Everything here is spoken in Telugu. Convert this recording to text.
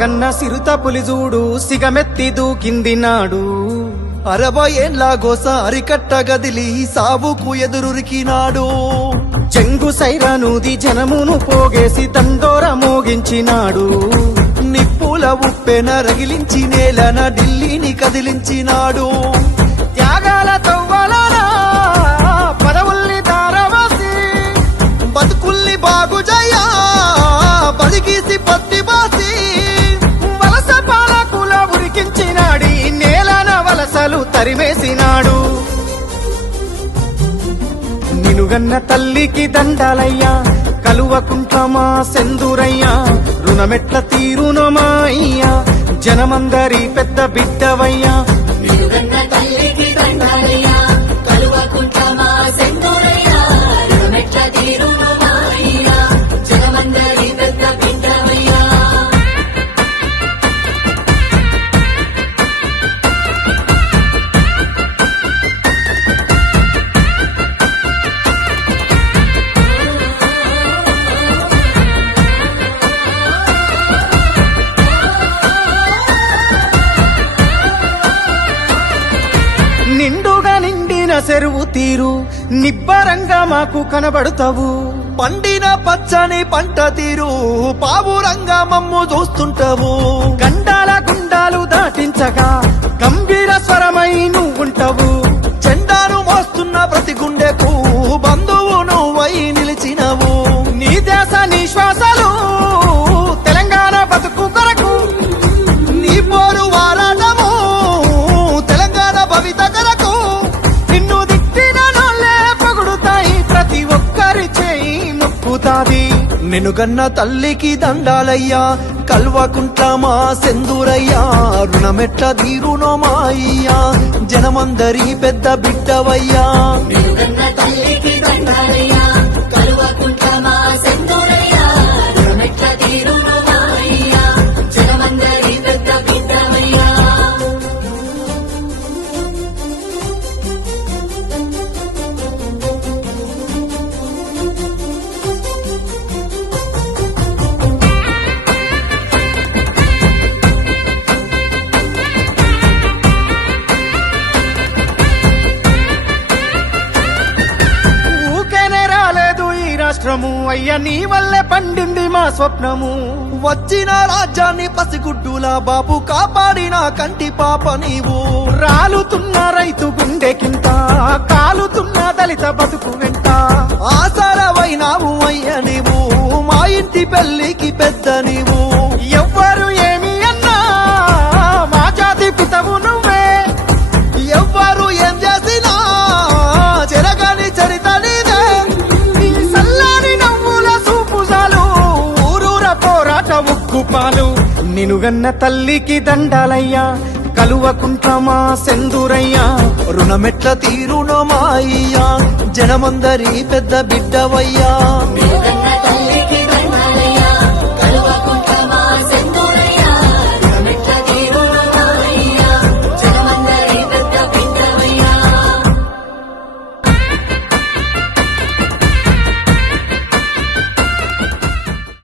గన్న సిరుత పులిజూడు సిగమెత్తి దూకింది నాడు 60 ఏళ్ల గోస అరికట్ట గదిలి సావుకు ఎదురురికినాడు చెంగు సైరనూది జనమును పోగేసి దండోర మోగించినాడు నిప్పుల ఉప్పెన రగిలించి నేలన ఢిల్లీని కదిలించినాడు త్యాగాల తవ్వలారా పదవుల్ని దారవాసి బతుకుల్ని బాగుజయ్యా బలిగీసి పత్తి బాసి వలస పాలకుల ఉరికించినాడి నేలన వలసలు తరిమేసినాడు నినుగన్న తల్లికి దండాలయ్యా కలువకుంట్ల మా సెందురయ్యా రుణమెట్ల తీరునో మా అయ్యా జనమందరి పెద్ద బిడ్డవయ్యా నిలుగన్న తల్లికి దండాలయ్యా కలువకుంట్ల మా సెందురయ్యా రుణమెట్ల తీరును మా అయ్యా జనమందరి పెద్ద బిడ్డవయ్యా నిండుగా నిండిన చెరువు తీరు నిబ్బరంగా మాకు కనబడుతావు పండిన పచ్చని పంట తీరు పావురంగా మమ్ము చూస్తుంటావు గండాల గుండాలు దాటించగా గంభీర స్వరమై నువ్వుంటావు చెండాను మోస్తున్న ప్రతి గుండెకు బంధువు నువ్వై నిలిచినవు నీ దేశ నీ శ్వాసలు తెలంగాణ బతుకు కొరకు నీ పోరు వారాటము తెలంగాణ భవిత కొరకు నిన్ను దిట్టిన నోళ్ళే పొగుడుతాయి ప్రతి ఒక్కరి చేయి ముక్కుతాది నినుగన్న తల్లికి దండాలయ్యా కల్వకుంట్ల మా సెందురయ్యా రుణమెట్ల తీరునో మా అయ్యా జనమందరి పెద్ద బిడ్డవయ్యా నిలుగన్న తల్లికి దండాలయ్యా కలువకుంట్ల మా సెందురయ్యా రుణమెట్ల తీరును మా అయ్యా జనమందరి పెద్ద బిడ్డవయ్యా ఊకేనే రాలేదు ఈ రాష్ట్రము అయ్యా నీ వల్లే పండింది మా స్వప్నము వచ్చిన రాజ్యాన్ని పసిగుడ్డుల బాబు కాపాడిన కంటి పాప నీవు రాలుతున్న రైతు గుండెకింత కాలుతున్న దళిత బతుకు వెంట ఆసారవైనావు అయ్య నీవు మా ఇంటి పెళ్లికి పెద్ద నీవు ఎవ్వరు ఏమి అన్నా మా జాతి పితవు నువ్వే ఎవ్వరు ఏం చేసినా చెరగని చరిత నీదే నీ సల్లాని నవ్వుల సూపుజాలు ఊరూర పోరాట ఉక్కుపాలు నినుగన్న తల్లికి దండాలయ్యా కలువకుంట్ల మా సెందురయ్యా రుణమెట్ల తీరునో మా అయ్యా జనమందరి పెద్ద బిడ్డవయ్యా నిలుగన్న తల్లికి